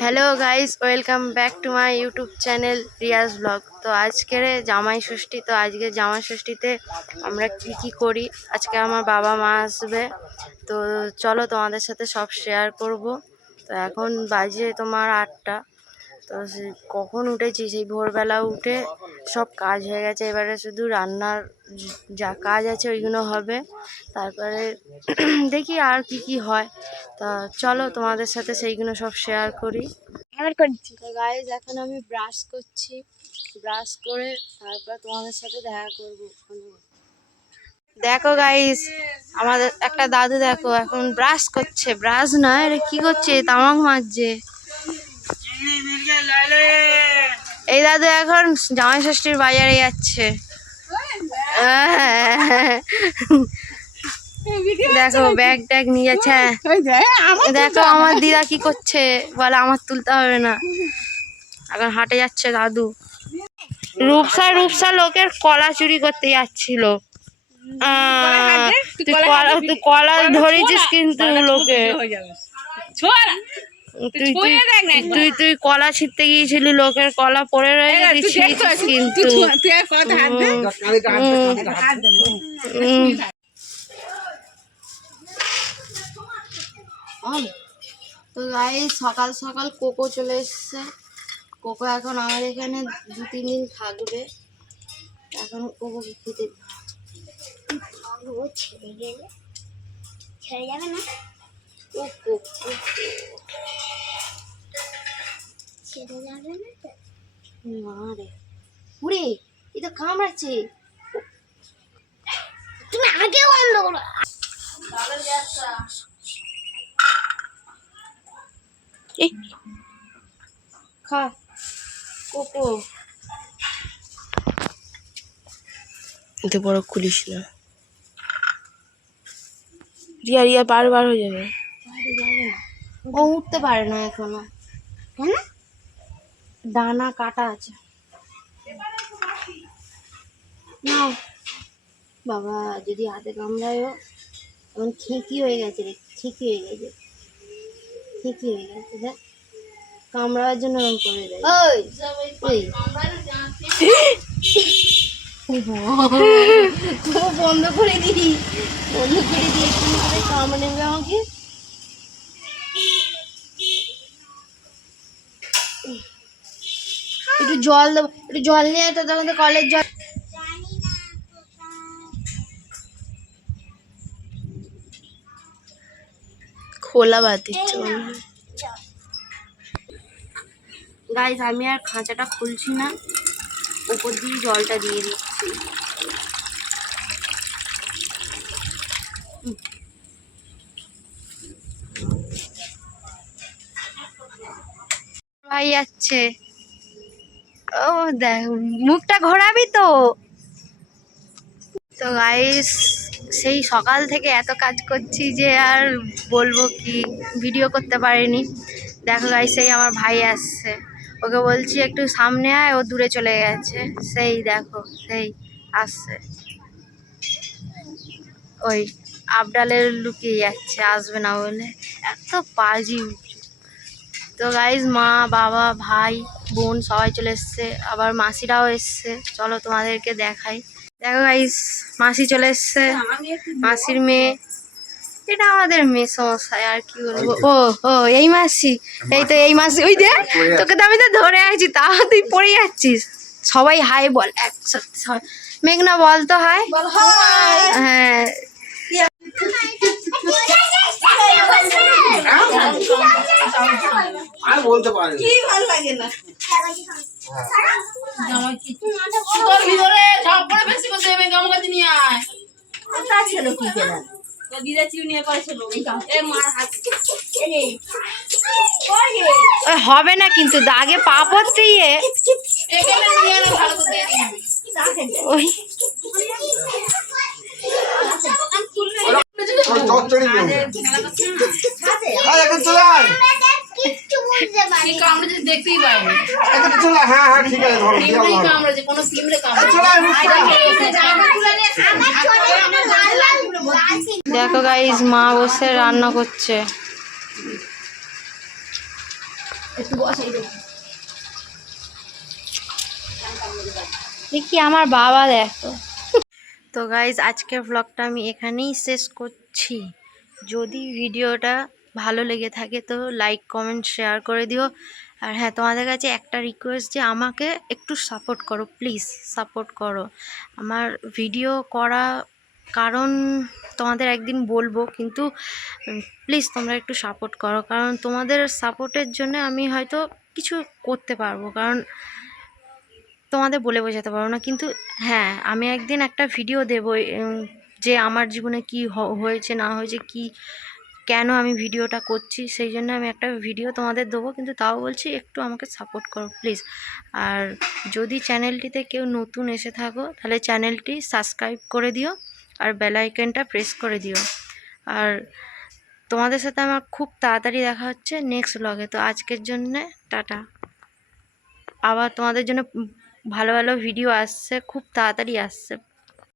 Hello guys, welcome back to my YouTube channel Riaz blog. তো আজকের জামাই ষষ্ঠী। তো আজকে জামাই ষষ্ঠীতে আমরা কি করি, আজকে আমার বাবা মা আসবে। তো চলো তোমাদের সাথে সব শেয়ার করব। তো এখন বাজে তোমার 8টা। তো কখন উঠেছি, সেই ভোরবেলা উঠে সব কাজ হয়ে গেছে। এবারে শুধু রান্নার যা কাজ আছে ওইগুলো হবে, তারপরে দেখি আর কি হয়। তা চলো তোমাদের সাথে সেইগুলো সব শেয়ার করি। তো গাইজ এখন আমি ব্রাশ করছি, ব্রাশ করে তারপর তোমাদের সাথে দেখা করব। দেখো গাইজ, আমাদের একটা দাদু দেখো এখন ব্রাশ করছে, ব্রাশ নয় এটা কি করছে, তামাক মারছে। এই দাদু এখন জামাই ষষ্ঠীর বাজারে যাচ্ছে। দেখো ব্যাগ ট্যাগ নিয়ে যাচ্ছে। দেখো আমার দিদা কি করছে, বলে আমার তুলতে হবে না, এখন হাটে যাচ্ছে দাদু। রূপসা লোকের কলা চুরি করতে যাচ্ছিল। তুই কলা ধরেছিস কিন্তু লোকে, তুই কলা ছিঁড়তে গিয়েছিলি, লোকের কলা পড়ে রয়েছে, তুই ছিঁড়েছিস কিন্তু। তো গাইস সকাল সকাল কোকো চলে এসছে। কোকো এখন আমার এখানে 2-3 দিন থাকবে। এখন কোকো খেতে ছেড়ে যাবে না, কোকো ছেড়ে যাবে না রে। উড়ে এ তো কামড়াচ্ছে, তুমি আগে বন্ধ করো। খা কোকো, এতে বড় খুলিস না, রিয়া রিয়া বারবার হয়ে যাবে। ও উঠতে পারে না এখনো, কেন? ডানা কাটা আছে। না বাবা, যদি হাতে কামড়ায়ও, এখন খেঁকি হয়ে গেছে রে, খেঁকি হয়ে গেছে, খেঁকি হয়ে গেছে। দেখ কামড়াবার জন্য এরকম করে দেয়। বন্ধ করে দিই, বন্ধ করে দিয়ে কামড়ে নেবে আমাকে। একটু জল দেবো, একটু জল নিয়ে তো, তখন তো কলের জল। খোলা বাদ দিচ্ছে গাইস, আমি আর খাঁচাটা খুলছি না, উপর দিয়ে জলটা দিয়ে দিচ্ছি। ভাই যাচ্ছে, ও দেখ মুখটা ঘোরাবি তো। তো গাইস সেই সকাল থেকে এত কাজ করছি যে আর বলবো কি, ভিডিও করতে পারিনি। দেখো গাইস, সেই আমার ভাই আসছে, ওকে বলছি একটু সামনে আয়, ও দূরে চলে গেছে। সেই দেখো সেই আসছে, ওই আবডালের লুকিয়ে যাচ্ছে, আসবে না বলে, এত পাজি। তো গাইজ মা বাবা ভাই বোন সবাই চলে এসছে, আবার মাসিরাও এসছে, চলো তোমাদেরকে দেখাই। দেখো গাইজ মাসি চলে এসছে, মাসির মেয়ে, এটা আমাদের মেসমশাই, আর কি বলবো। ও এই মাসি, এই তো এই মাসি, ওই দে তোকে তো আমি তো ধরে আছি, তাও তুই পড়ে যাচ্ছিস। সবাই হাই বল একসাথে, সবাই। মেঘনা বল তো হাই। হ্যাঁ আমি বলতে পারি কি ভালো লাগে না, তোর ভিতরে সব করে বেশি করে দেবে, গামগাতি নিয়ে আয়। ওটা ছিল কি কেনা, তো দিদা চিউ নিয়ে পাইছিল এ মার হাত। হবে না কিন্তু, দাগে পা পড়তে গিয়ে এখানে নিয়ে না, ভালো করে দিয়ে দিবি। ওই চচ্চড়ি করব আরে এখন চলে আয়, কি কামড়ে যে দেখতেই পাইনি। এখন চলে, হ্যাঁ হ্যাঁ ঠিক আছে, ধরো দিয়ে দাও, কামড়ে যে কোন সিমরে কামড়ে চলে আয়। দেখো গাইস মা বসে রান্না করছে। একটু বসাই দেখি। দেখি আমার বাবা দেখো। তো গাইজ আজকের ব্লগটা আমি এখানেই শেষ করছি। যদি ভিডিওটা ভালো লেগে থাকে তো লাইক কমেন্ট শেয়ার করে দিও। আর হ্যাঁ, তোমাদের কাছে একটা রিকোয়েস্ট যে আমাকে একটু সাপোর্ট করো, প্লিজ সাপোর্ট করো। আমার ভিডিও করা কারণ তোমাদের একদিন বলবো, কিন্তু প্লিজ তোমরা একটু সাপোর্ট করো, কারণ তোমাদের সাপোর্টের জন্য আমি হয়তো কিছু করতে পারবো, কারণ তোমাদের বলে বোঝাতে পারবো না। কিন্তু হ্যাঁ, আমি একদিন একটা ভিডিও দেবো যে আমার জীবনে কি হয়েছে না হয়েছে, কি কেন আমি ভিডিওটা করছি, সেই জন্য আমি একটা ভিডিও তোমাদের দেবো। কিন্তু তাও বলছি একটু আমাকে সাপোর্ট করো প্লিজ। আর যদি চ্যানেলটিতে কেউ নতুন এসে থাকো তাহলে চ্যানেলটি সাবস্ক্রাইব করে দিও আর বেল আইকনটা প্রেস করে দিও। আর তোমাদের সাথে আমার খুব তাড়াতাড়ি দেখা হচ্ছে নেক্সট ব্লগে। তো আজকের জন্যে টাটা। আবার তোমাদের জন্য ভালো ভালো ভিডিও আসছে, খুব তাড়াতাড়ি আসছে।